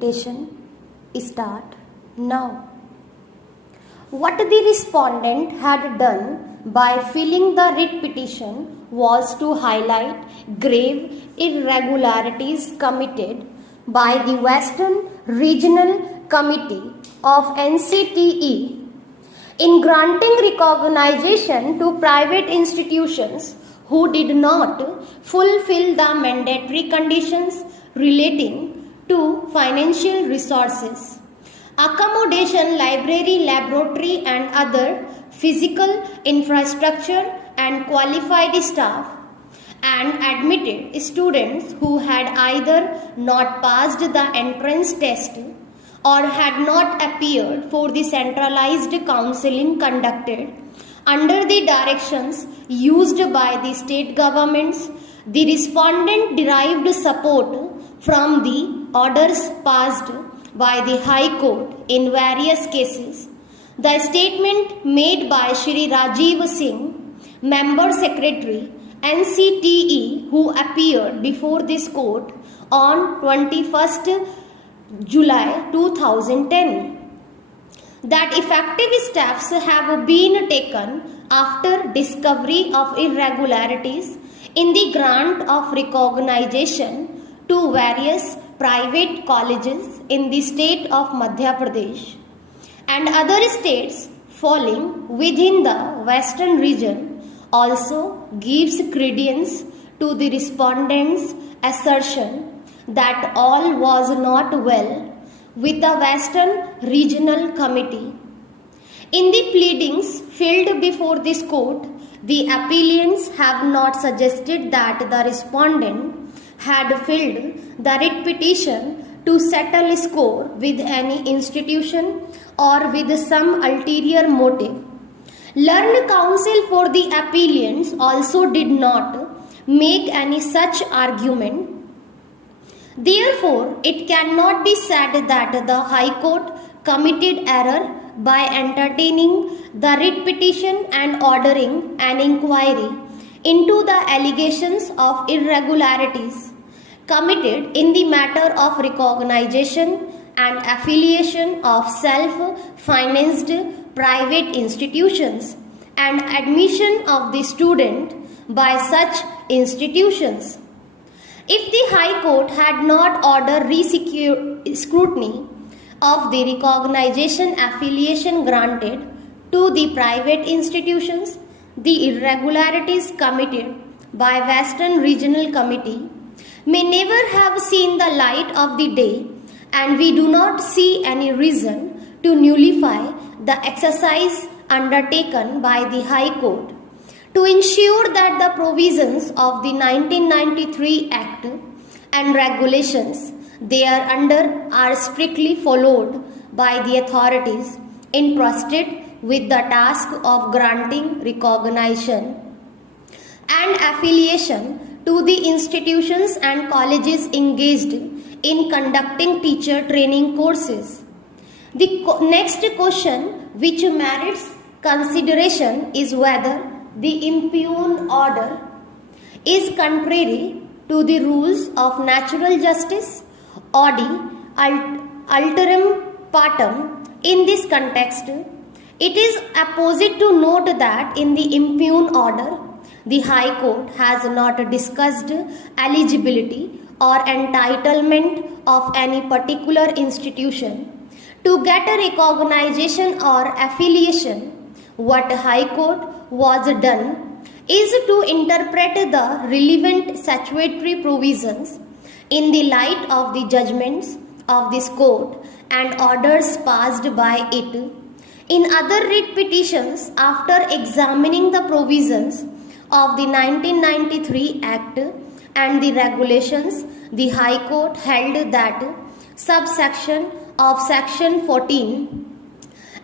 petition start now. What the respondent had done by filling the writ petition was to highlight grave irregularities committed by the Western Regional Committee of NCTE in granting recognition to private institutions who did not fulfill the mandatory conditions relating to financial resources, accommodation, library, laboratory and other physical infrastructure and qualified staff, and admitted students who had either not passed the entrance test or had not appeared for the centralized counseling conducted under the directions used by the state governments. The respondent derived support from the orders passed by the High Court in various cases. The statement made by Shri Rajiv Singh, Member Secretary, NCTE, who appeared before this court on 21st July 2010, that effective steps have been taken after discovery of irregularities in the grant of recognition to various private colleges in the state of Madhya Pradesh and other states falling within the western region, also gives credence to the respondent's assertion that all was not well with the Western Regional Committee. In the pleadings filed before this court, the appellants have not suggested that the respondent had filed the writ petition to settle score with any institution or with some ulterior motive. Learned counsel for the appellants also did not make any such argument. Therefore, it cannot be said that the High Court committed error by entertaining the writ petition and ordering an inquiry into the allegations of irregularities committed in the matter of recognition and affiliation of self-financed private institutions and admission of the student by such institutions. If the High Court had not ordered scrutiny of the recognition affiliation granted to the private institutions, the irregularities committed by Western Regional Committee may never have seen the light of the day, and we do not see any reason to nullify the exercise undertaken by the High Court to ensure that the provisions of the 1993 Act and regulations thereunder are strictly followed by the authorities entrusted with the task of granting recognition and affiliation to the institutions and colleges engaged in conducting teacher training courses. The next question which merits consideration is whether the impugned order is contrary to the rules of natural justice or alteram partem. In this context, it is apposite to note that in the impugned order, the High Court has not discussed eligibility or entitlement of any particular institution to get a recognition or affiliation. What High Court was done is to interpret the relevant statutory provisions in the light of the judgments of this court and orders passed by it. In other writ petitions, after examining the provisions of the 1993 Act and the regulations, the High Court held that subsection of Section 14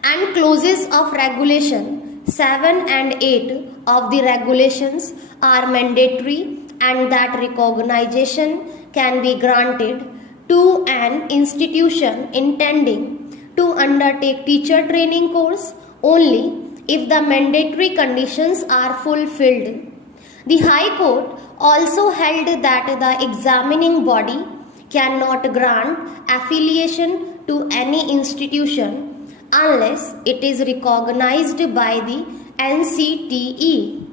and clauses of Regulation 7 and 8 of the regulations are mandatory and that recognition can be granted to an institution intending to undertake teacher training course only if the mandatory conditions are fulfilled. The High Court also held that the examining body cannot grant affiliation to any institution unless it is recognized by the NCTE.